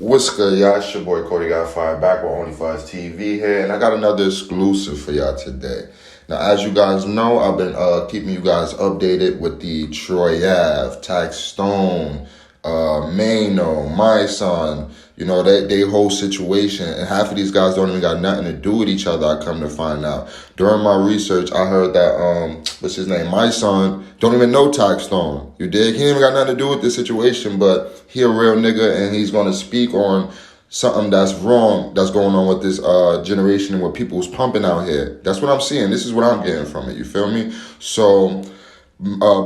What's good, y'all? It's your boy Cody Got Fired back with Only for Us TV here, and I got another exclusive for y'all today. Now, as you guys know, I've been keeping you guys updated with the Troy Ave, Tax Stone, Maino, my son, you know, they whole situation, and half of these guys don't even got nothing to do with each other, I come to find out. During my research, I heard that, what's his name, my son, don't even know Tax Stone, you dig? He ain't even got nothing to do with this situation, but he a real nigga, and he's gonna speak on something that's wrong that's going on with this generation and what people's pumping out here. That's what I'm seeing. This is what I'm getting from it, you feel me? So,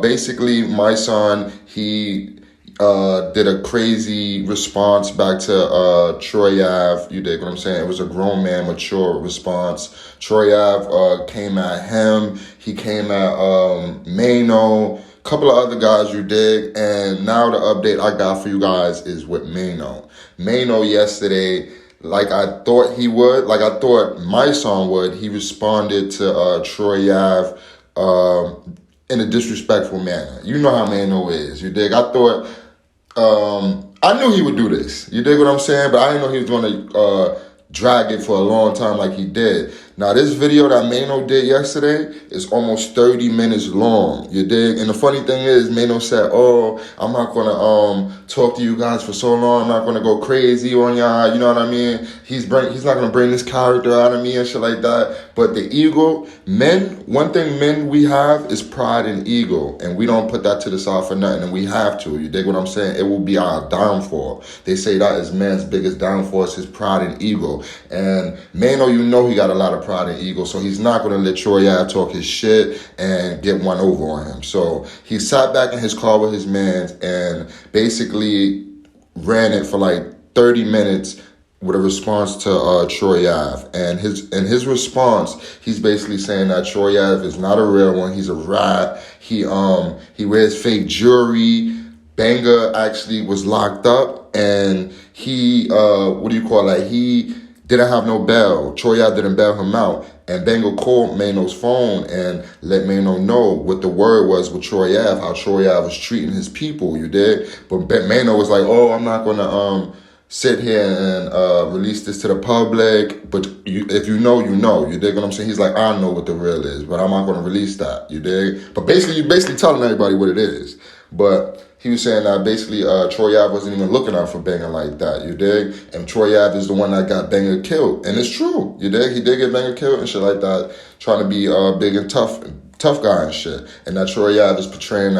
basically, my son, he did a crazy response back to Troy Ave. You dig what I'm saying? It was a grown man, mature response. Troy Ave came at him. He came at Maino, a couple of other guys, you dig. And now the update I got for you guys is with Maino. Maino yesterday, like I thought he would, like I thought my son would, he responded to Troy Ave in a disrespectful manner. You know how Maino is, you dig? I knew he would do this. You dig what I'm saying? But I didn't know he was going to drag it for a long time like he did. Now, this video that Maino did yesterday is almost 30 minutes long. You dig? And the funny thing is, Maino said, oh, I'm not going to talk to you guys for so long. I'm not going to go crazy on y'all. You know what I mean? He's not going to bring this character out of me and shit like that. But the ego, one thing men we have is pride and ego. And we don't put that to the side for nothing. And we have to. You dig what I'm saying? It will be our downfall. They say that is man's biggest downfall is his pride and ego. And Maino, you know he got a lot of pride and ego, so he's not going to let Troy Ave talk his shit and get one over on him. So he sat back in his car with his mans and basically ran it for like 30 minutes with a response to Troy Ave. And in his response, he's basically saying that Troy Ave is not a real one. He's a rat. He wears fake jewelry. Banger actually was locked up, and he he didn't have no bail. Troy Ave didn't bail him out. And Banger called Maino's phone and let Maino know what the word was with Troy Ave, how Troy Ave was treating his people, you did. But Maino was like, oh, I'm not going to sit here and release this to the public. But if you know, you know. You dig what I'm saying? He's like, I know what the real is, but I'm not going to release that, you dig? But basically, you're basically telling everybody what it is. But he was saying that basically Troy Ave wasn't even looking out for Banger like that, you dig? And Troy Ave is the one that got Banger killed. And it's true, you dig? He did get Banger killed and shit like that, trying to be big and tough guy and shit. And that Troy Ave is portraying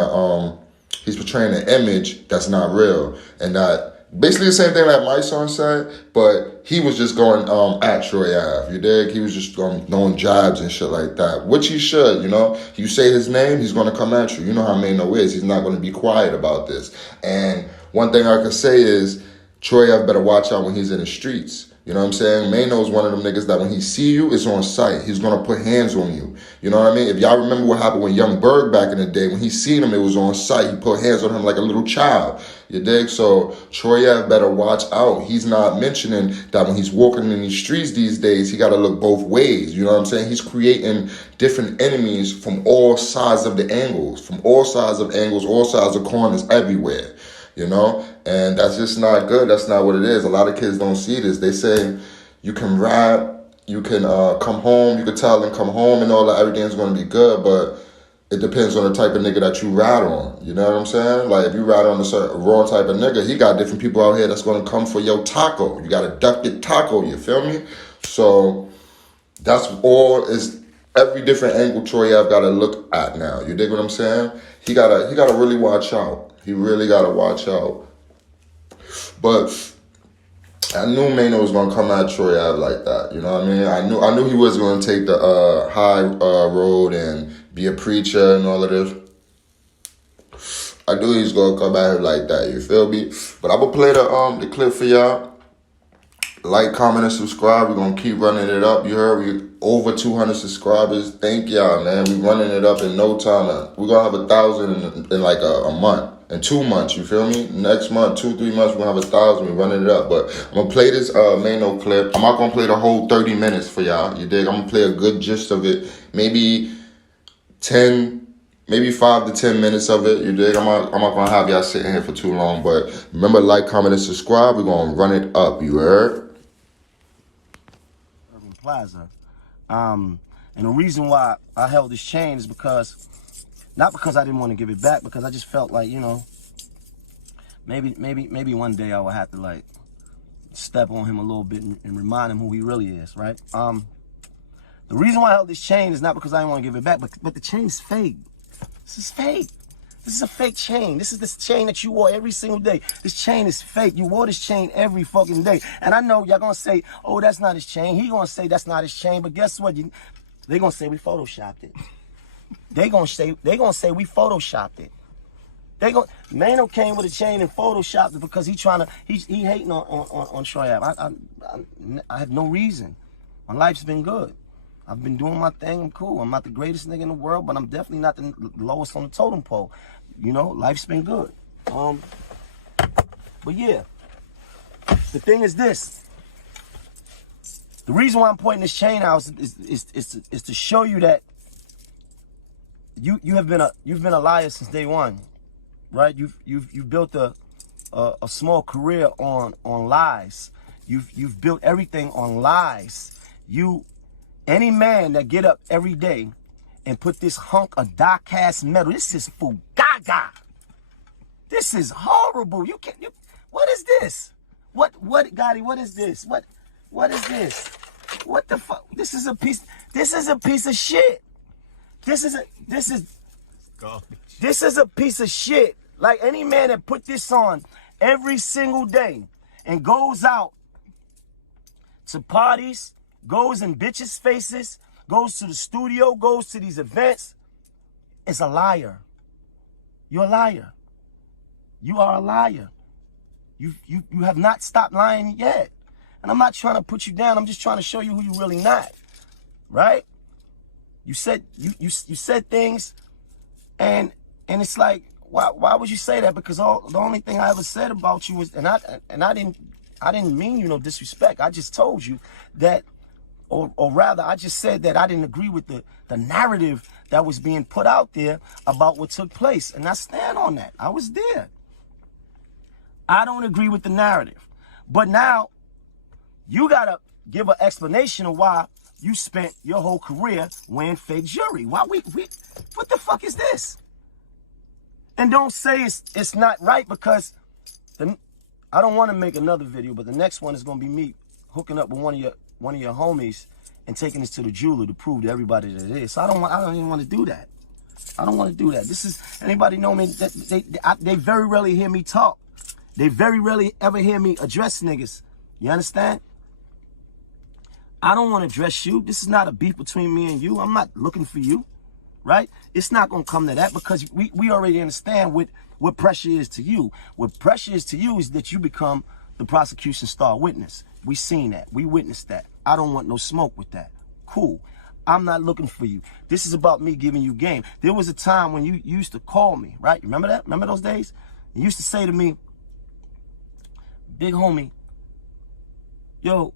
an image that's not real. And that basically the same thing that my son said, but he was just going at Troy Ave, you dig? He was just throwing jabs and shit like that, which he should, you know? You say his name, he's going to come at you. You know how Maino is. He's not going to be quiet about this. And one thing I could say is Troy Ave better watch out when he's in the streets. You know what I'm saying? Maino's one of them niggas that when he see you, it's on sight. He's going to put hands on you. You know what I mean? If y'all remember what happened with Young Berg back in the day, when he seen him, it was on sight. He put hands on him like a little child. You dig? So Troy Ave better watch out. He's not mentioning that when he's walking in these streets these days, he got to look both ways. You know what I'm saying? He's creating different enemies from all sides of the angles, all sides of corners, everywhere. You know, and that's just not good. That's not what it is. A lot of kids don't see this. They say you can rap, you can come home, you can tell them come home and all that, everything's going to be good, but it depends on the type of nigga that you ride on. You know what I'm saying? Like if you ride on a wrong type of nigga, he got different people out here that's going to come for your taco. You got to duck your taco, you feel me? So that's all is every different angle Troy Ave got to look at now. You dig what I'm saying? He gotta really watch out. He really got to watch out. But I knew Maino was going to come at Troy Ave like that. You know what I mean? I knew he was going to take the high road and be a preacher and all of this. I knew he was going to come at him like that. You feel me? But I'm going to play the clip for y'all. Like, comment, and subscribe. We're going to keep running it up. You heard? We over 200 subscribers. Thank y'all, man. We're running it up in no time. We're going to have 1,000 in like a month. In 2 months, you feel me? Next month, 2-3 months, we're going to have 1,000. We're running it up. But I'm going to play this Maino clip. I'm not going to play the whole 30 minutes for y'all. You dig? I'm going to play a good gist of it. Maybe 10 maybe 5 to 10 minutes of it. You dig? I'm not gonna have y'all sitting here for too long. But remember, like, comment, and subscribe. We're gonna run it up. You heard? Urban Plaza. And the reason why I held this chain is because, not because I didn't want to give it back, because I just felt like, you know, maybe one day I would have to like step on him a little bit and remind him who he really is, right? The reason why I held this chain is not because I didn't want to give it back, but the chain's fake. This is fake. This is a fake chain. This is this chain that you wore every single day. This chain is fake. You wore this chain every fucking day. And I know y'all gonna say, oh, that's not his chain. He gonna say that's not his chain. But guess what? They gonna say we photoshopped it. They gonna say we photoshopped it. Maino came with a chain and photoshopped it because he hating on Troy Ave. I have no reason. My life's been good. I've been doing my thing. I'm cool. I'm not the greatest nigga in the world, but I'm definitely not the lowest on the totem pole. You know, life's been good. But yeah, the thing is this. The reason why I'm pointing this chain out is to show you that you've been a liar since day one, right? You've built a small career on lies. You've built everything on lies. Any man that get up every day and put this hunk of die-cast metal, this is fugaga. This is horrible. What is this? What, Gotti, what is this? What is this? What the fuck? This is a piece of shit. This is a piece of shit. Like any man that put this on every single day and goes out to parties, goes in bitches' faces, goes to the studio, goes to these events, is a liar. You're a liar. You are a liar. You have not stopped lying yet. And I'm not trying to put you down. I'm just trying to show you who you really not. Right? You said you said things, and it's like, why would you say that? Because the only thing I ever said about you was, and I didn't mean you no disrespect. I just told you that. Or rather, I just said that I didn't agree with the narrative that was being put out there about what took place. And I stand on that. I was there. I don't agree with the narrative. But now, you got to give an explanation of why you spent your whole career wearing fake jewelry. Why what the fuck is this? And don't say it's not right, because I don't want to make another video, but the next one is going to be me hooking up with one of your homies and taking this to the jeweler to prove to everybody that it is. So I don't even want to do that. I don't want to do that. This is, anybody know me, they very rarely hear me talk. They very rarely ever hear me address niggas. You understand? I don't want to address you. This is not a beef between me and you. I'm not looking for you, right? It's not going to come to that, because we already understand what pressure is to you. What pressure is to you is that you become the prosecution star witness. We seen that. We witnessed that. I don't want no smoke with that. Cool. I'm not looking for you. This is about me giving you game. There was a time when you used to call me, right? Remember that? Remember those days? You used to say to me, big homie, yo,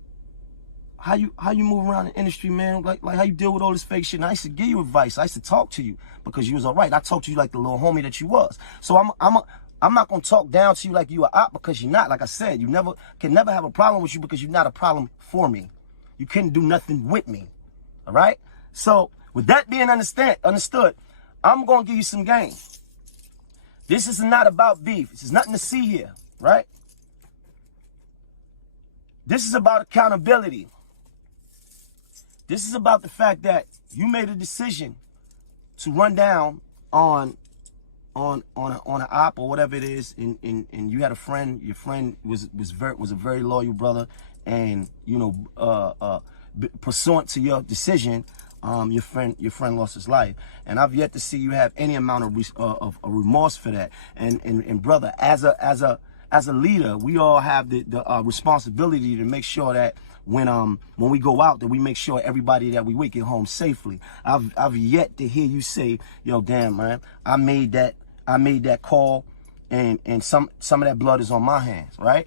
how you move around the industry, man? Like how you deal with all this fake shit? And I used to give you advice. I used to talk to you because you was all right. I talked to you like the little homie that you was. So I'm not gonna talk down to you like you are out, because you're not. Like I said, can never have a problem with you, because you're not a problem for me. You couldn't do nothing with me. All right? So with that being understood, I'm gonna give you some game. This is not about beef. This is nothing to see here, right? This is about accountability. This is about the fact that you made a decision to run down on an op or whatever it is, and you had a friend. Your friend was a very loyal brother, and you know, pursuant to your decision, your friend lost his life. And I've yet to see you have any amount of remorse for that. And brother, as a leader, we all have the responsibility to make sure that when we go out, that we make sure everybody that we with get home safely. I've yet to hear you say, yo, damn man, I made that call, and some of that blood is on my hands, right?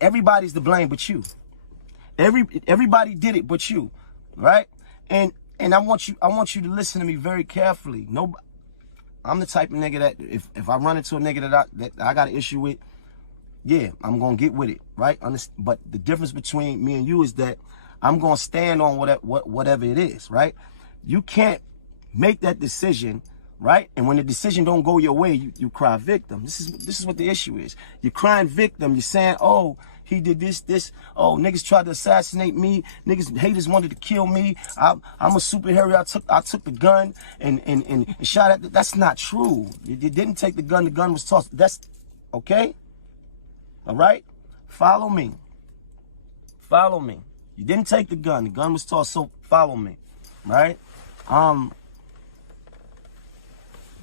Everybody's to blame but you. Everybody did it but you, right? And I want you to listen to me very carefully. I'm the type of nigga that if I run into a nigga that I got an issue with, yeah, I'm gonna get with it, right? But the difference between me and you is that I'm gonna stand on whatever it is, right? You can't make that decision, right? And when the decision don't go your way, you cry victim. This is what the issue is. You're crying victim. You're saying, oh, he did this. Oh, niggas tried to assassinate me. Niggas, haters wanted to kill me. I'm a superhero. I took the gun and shot at. That's not true. You didn't take the gun. The gun was tossed. That's okay. All right. Follow me. Follow me. You didn't take the gun. The gun was tossed. So follow me. Right.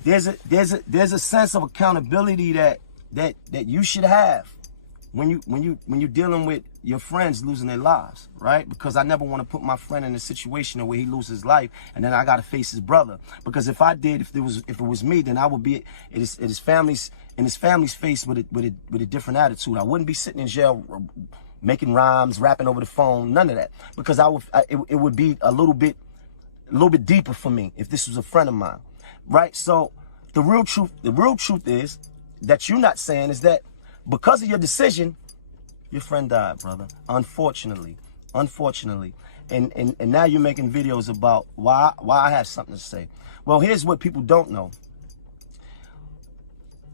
There's a sense of accountability that you should have when you're dealing with your friends losing their lives, right? Because I never want to put my friend in a situation where he loses his life and then I got to face his brother. Because if it was me, then I would be in his family's face with a different attitude. I wouldn't be sitting in jail making rhymes, rapping over the phone, none of that. Because it would be a little bit deeper for me if this was a friend of mine, right? So the real truth is that you're not saying is that because of your decision, your friend died, brother. Unfortunately. And now you're making videos about why I have something to say. Well, here's what people don't know.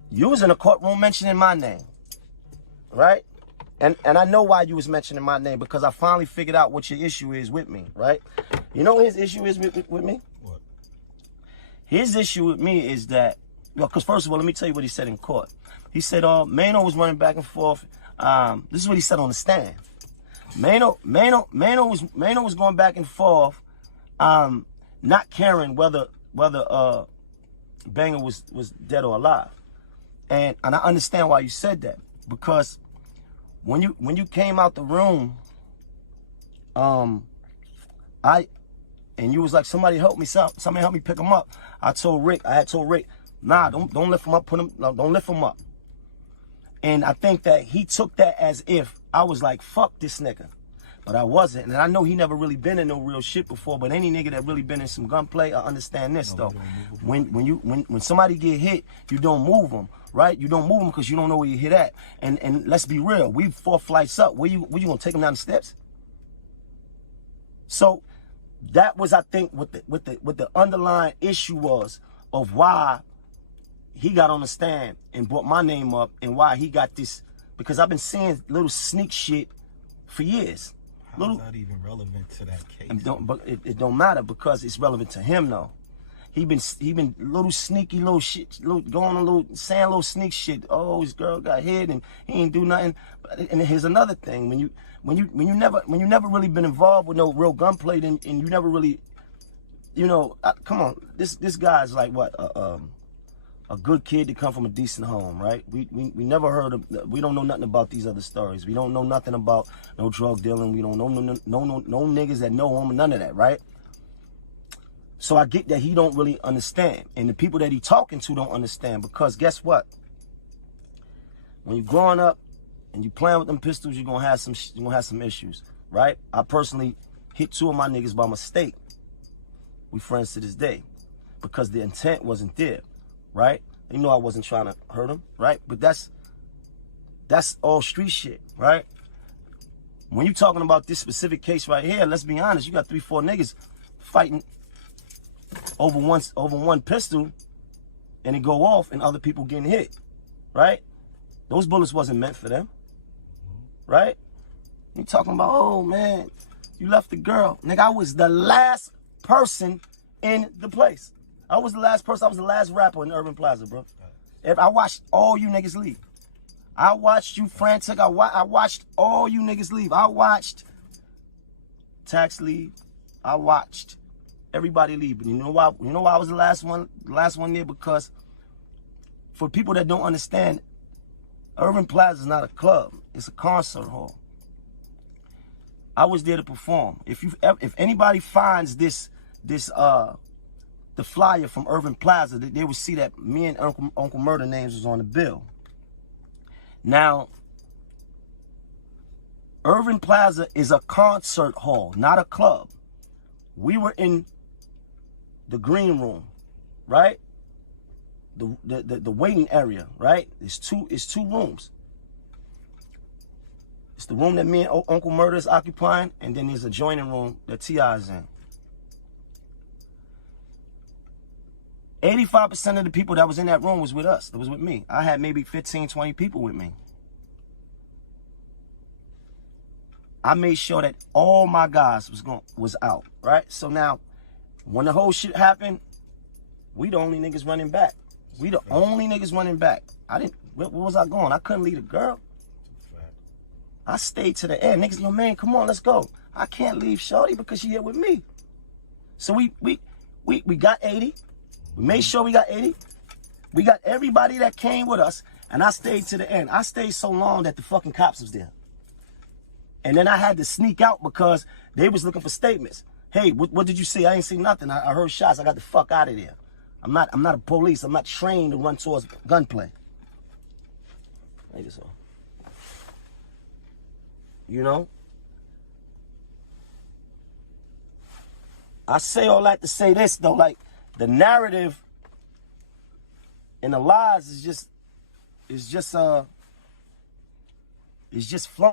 You was in a courtroom mentioning my name, right? And I know why you was mentioning my name, because I finally figured out what your issue is with me, right? You know what his issue is with me? What? His issue with me is that, because first of all, let me tell you what he said in court. He said, Maino was running back and forth. This is what he said on the stand. Maino was going back and forth, not caring whether Banger was dead or alive. And I understand why you said that, because when you came out the room, and you was like, somebody help me pick him up. I had told Rick, nah, don't lift him up, don't lift him up. And I think that he took that as if I was like, fuck this nigga. But I wasn't. And I know he never really been in no real shit before, but any nigga that really been in some gunplay, I understand this though. When somebody get hit, you don't move them, right? You don't move them because you don't know where you hit at. And let's be real, we 4 flights up. Where you gonna take them down the steps? So that was, I think, what the underlying issue was of why he got on the stand and brought my name up, and why he got this, because I've been seeing little sneak shit for years. How's that even relevant to that case? But it don't matter, because it's relevant to him though. He been little sneaky little shit, saying little sneak shit. Oh, his girl got hit and he ain't do nothing. And here's another thing: when you never really been involved with no real gunplay, and you never really, come on, this guy's like what, a good kid to come from a decent home, right? We never heard of, we don't know nothing about these other stories. We don't know nothing about no drug dealing. We don't know no niggas that know him, none of that, right? So I get that he don't really understand, and the people that he talking to don't understand, because guess what? When you're growing up and you playing with them pistols, you're gonna have some issues, right? I personally hit 2 of my niggas by mistake. We friends to this day, because the intent wasn't there, right? You know I wasn't trying to hurt him, right? But that's all street shit, right? When you talking about this specific case right here, let's be honest, you got 3-4 niggas fighting over one pistol, and it go off and other people getting hit, right? Those bullets wasn't meant for them, right? You talking about, oh man, you left the girl. Nigga, I was the last person in the place. I was the last person. I was the last rapper in Urban Plaza, bro. If I watched all you niggas leave. I watched you frantic. I watched all you niggas leave. I watched Tax leave. I watched everybody leave. But you know why? You know why I was the last one there? Because for people that don't understand, Urban Plaza is not a club. It's a concert hall. I was there to perform. If anybody finds the flyer from Urban Plaza, they would see that me and Uncle Murder names was on the bill. Now, Urban Plaza is a concert hall, not a club. We were in the green room, right? the waiting area, right? It's two rooms. It's the room that me and Uncle Murder is occupying, and then there's a adjoining room that T.I. is in. 85% of the people that was in that room was with us. That was with me. I had maybe 15, 20 people with me. I made sure that all my guys was out, right? So now, when the whole shit happened, we the only niggas running back. We the only niggas running back. Where was I going? I couldn't leave a girl. I stayed to the end. Niggas, yo, man, come on, let's go. I can't leave Shorty because she here with me. So we got 80. We made sure we got 80. We got everybody that came with us, and I stayed to the end. I stayed so long that the fucking cops was there. And then I had to sneak out because they was looking for statements. Hey, what did you see? I ain't see nothing. I heard shots. I got the fuck out of there. I'm not a police. I'm not trained to run towards gunplay. Like this. You know? I say all that to say this though, like the narrative and the lies is just flowing.